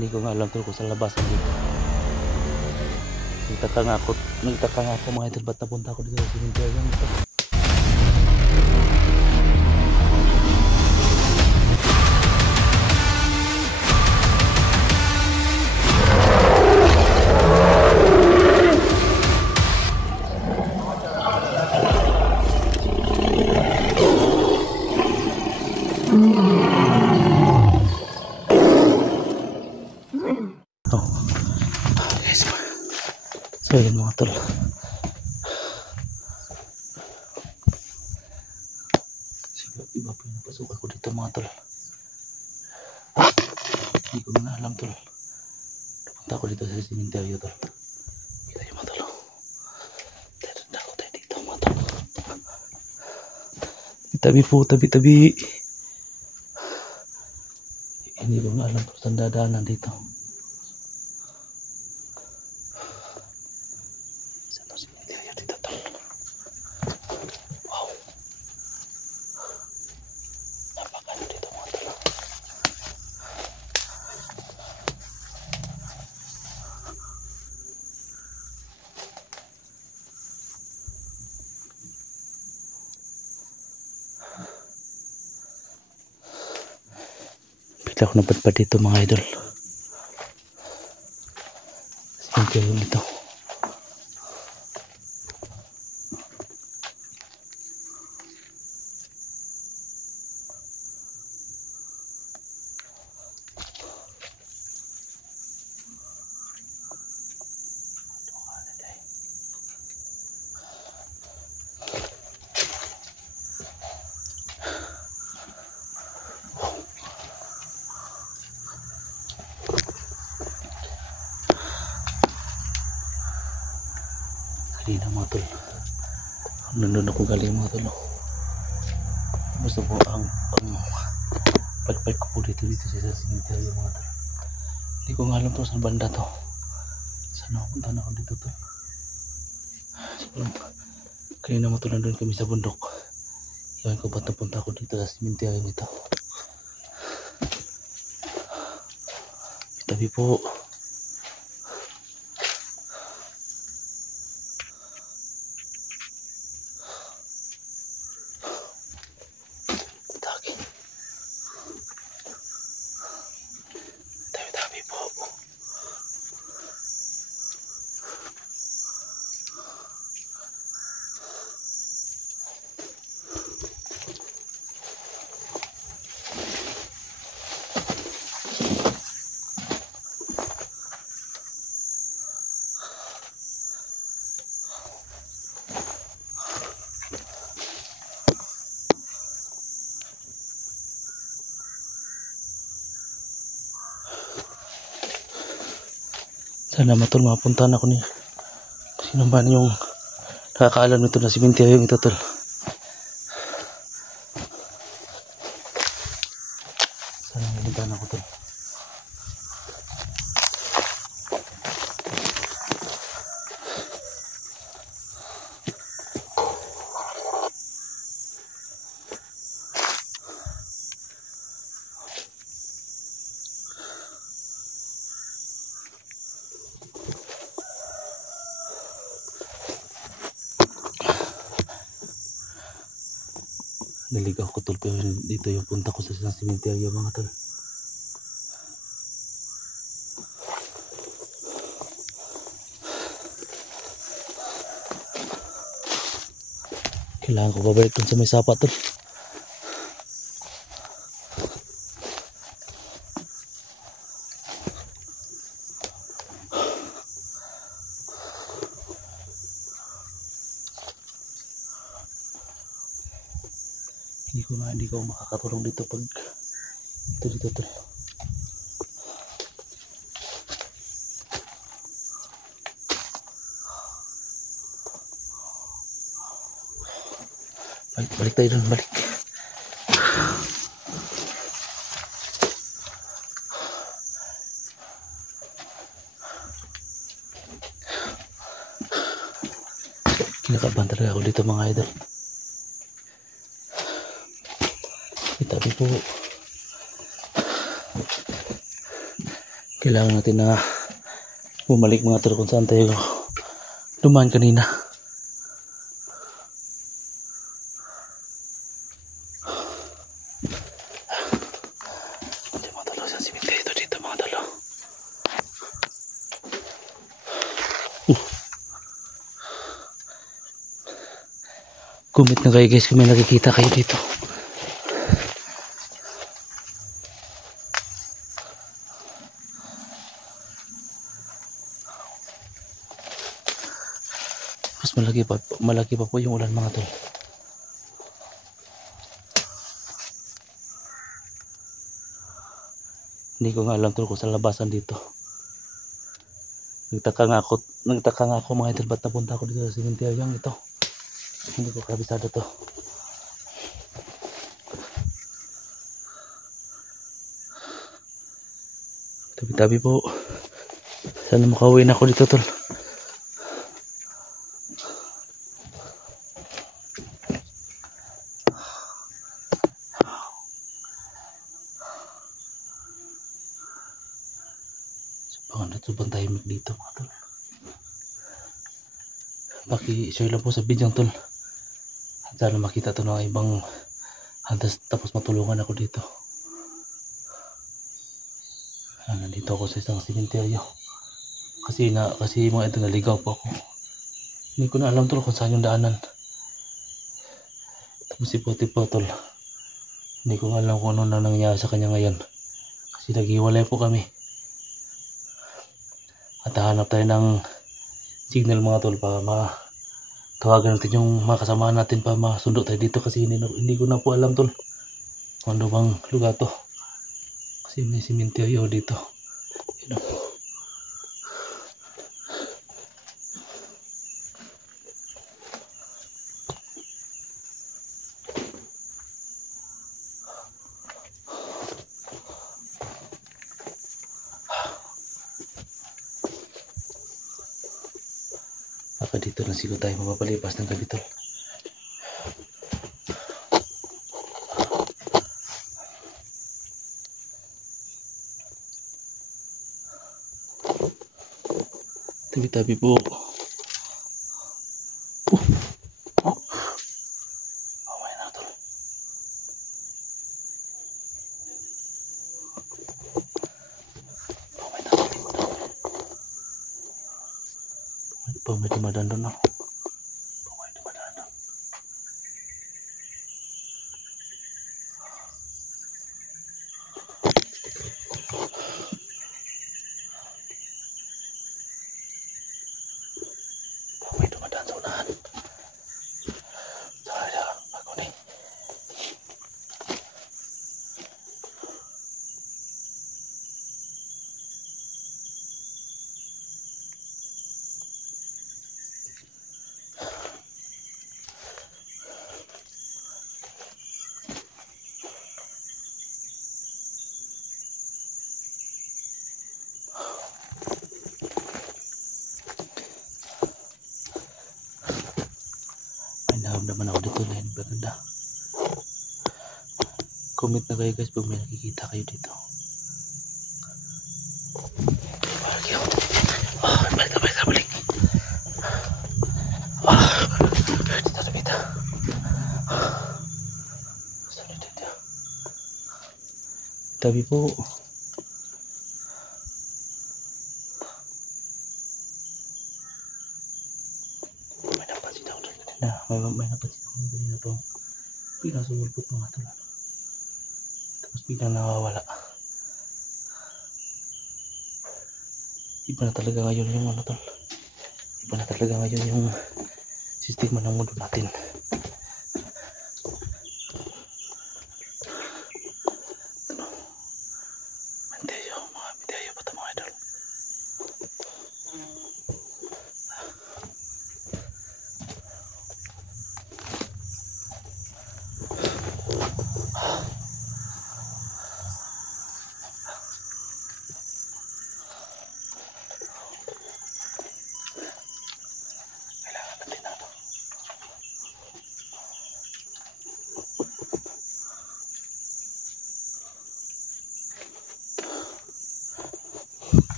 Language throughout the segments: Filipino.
Hindi ko nga alam tol kung sa labas o dito. Nagtaka nga ako mga idol, ba't napunta ako dito sa cemetery ito. So yun mga tol, iba po yung napasok ako dito mga tol. Hindi ko na alam tol, napunta ako dito sa cemetery tol. Kita yung mga tol, tanda ko tayo dito mga tol. Tabi po, tabi. Hindi ko na alam tol, saan dadaanan dito. Bigla ako napadpad dito mga idol. Simple yun ito. Kanina mga tol, nandun ako galing mga tol. Gusto ko ang pagpag ko po dito sa cemetery mga tol. Hindi ko nga alam to saan banda to. Saan ako punta na ako dito tol. Kanina mga tol, nandun kami sa bundok. Iwan ko ba't napunta ako dito sa cemetery nito. Tabi po. Sana matol mapuntahan ako ni sino ba yung nakakaalam nito na cemetery yung ito tol. Sana mapuntahan ako tol. Naligaw ko tol, pero dito yung punta ko sa cemetery mga tol. Kailangan ko babalik dun sa may sapa tol. Hindi ko makakatulong dito pag dito tol. Balik tayo dun, balik. Kinakabahan talaga ako dito mga idol. Itabi po. Kailangan natin na bumalik mga tol kung saan tayo dumaan kanina. Mga tol, saan simenteryo ito dito mga tol? Comment na kayo guys kung may nakikita kayo dito. Mas malaki pa po yung ulan mga tol. Hindi ko nga alam tol kung sa labasan dito. Nagtaka nga ako mga idol, ba't napunta ako dito sa sementeryong ito. Hindi ko kabisado to. Tabi-tabi po. Sana makauwi na ako dito tol. Sobrang tahimik dito mga tol. Paki-share lang po sa video tol. Sana makita to ng ibang hantas, tapos matulungan ako dito. Nandito ako sa isang sementeryo. Kasi mga ito naligaw po ako. Hindi ko na alam tol kung saan yung daanan. Tapos si Puti po tol. Hindi ko alam kung ano na nangyari sa kanya ngayon. Kasi naghiwalay po kami. At hahanap tayo ng signal mga tol para tawagan natin yung mga kasama natin para masundo tayo dito, kasi hindi ko na po alam tol kung ano bang lugar to, kasi may sementeryo dito. Baka dito lang siguro tayo mapapalipas ng gabi tol. Tabi-tabi po. Mamaya na tol. May dumadaan doon ako. May dumadaan doon. May dumadaan sa unahan. Saya, ako ni. Naman ako dito na yung maganda. Comment na kayo guys pag may nakikita kayo dito. Balik. Dito na bita. Tabi po. May napansin ako kanina po. Biglang sumulpot mga tol. Tapos biglang nawawala. Iba na talaga ngayon yung ano tol. Iba na talaga ngayon yung sistema ng mundo natin. Menteryo pa ito mga idol.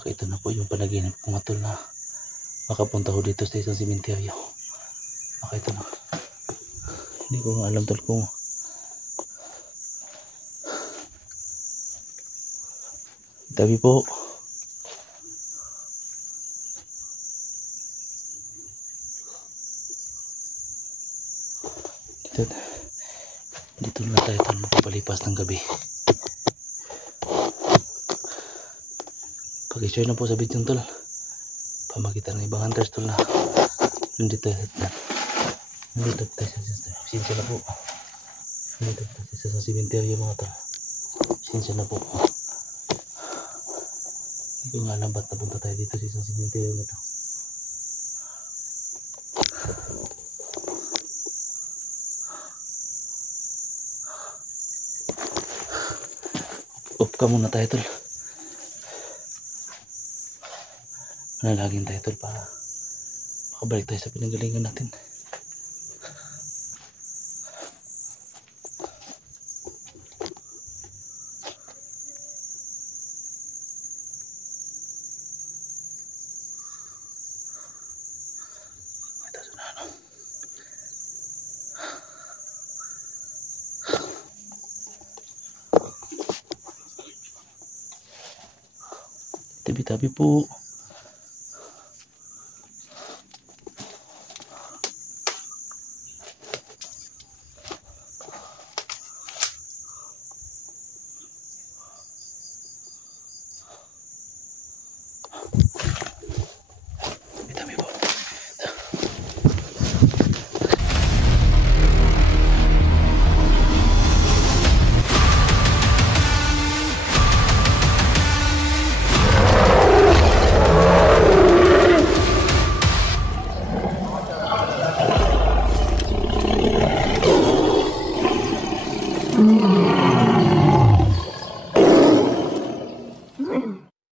Baka ito na po yung panaginip ko mga tol na makapunta ko dito sa isang simenteryo. Baka ito na. Hindi ko nga alam tol kung tabi po. Dito na tayo tol magpapalipas ng gabi. Pag-share na po sa video tol. Pamagitan ng ibang hunters tol na nandito tayo sa sister. Sinsya na po. Nandito tayo sa simenteryo mga tol. Sinsya na po. Hindi ko nga alam ba't napunta tayo dito sa isang simenteryo nito. Off ka muna tayo tol. Manalagin tayo tol para makabalik tayo sa pinanggalingan natin. Tabi-tabi po.